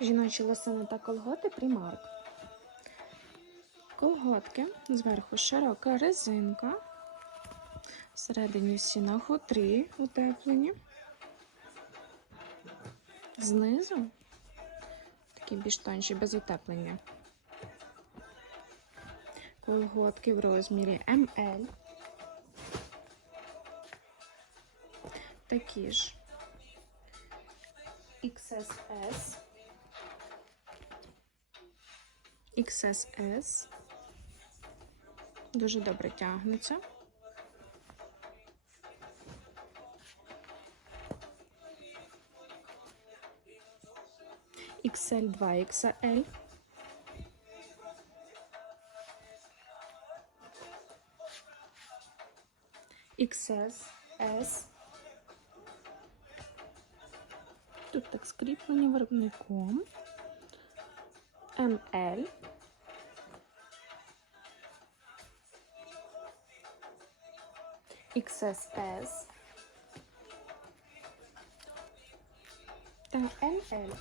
Жіночі лосини та колготи примарк. Колготки, зверху широка резинка. Всередині всі на хутрі утеплені. Знизу такі більш тонші, без утеплення. Колготки в розмірі МЛ. Такі ж. XSS. XSS. Дуже добре тягнеться. XL 2 XL. XS S. Тут так скріплені виробником. ML. XSS та ML.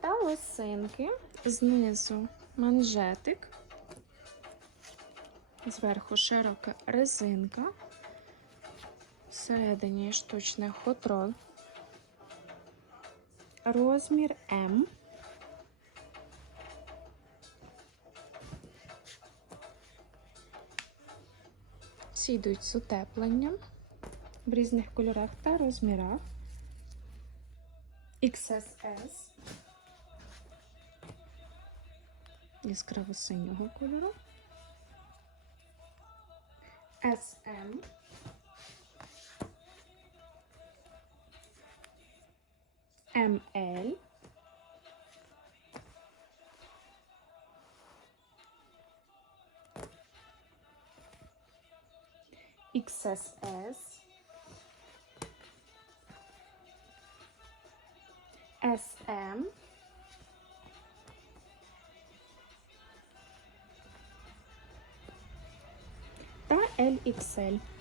Та лосинки знизу манжетик, зверху широка резинка, всередині штучне хутро, розмір М. Всі йдуть з утепленням в різних кольорах та розмірах. XSS яскраво синього кольору. SM ML XSS SM та.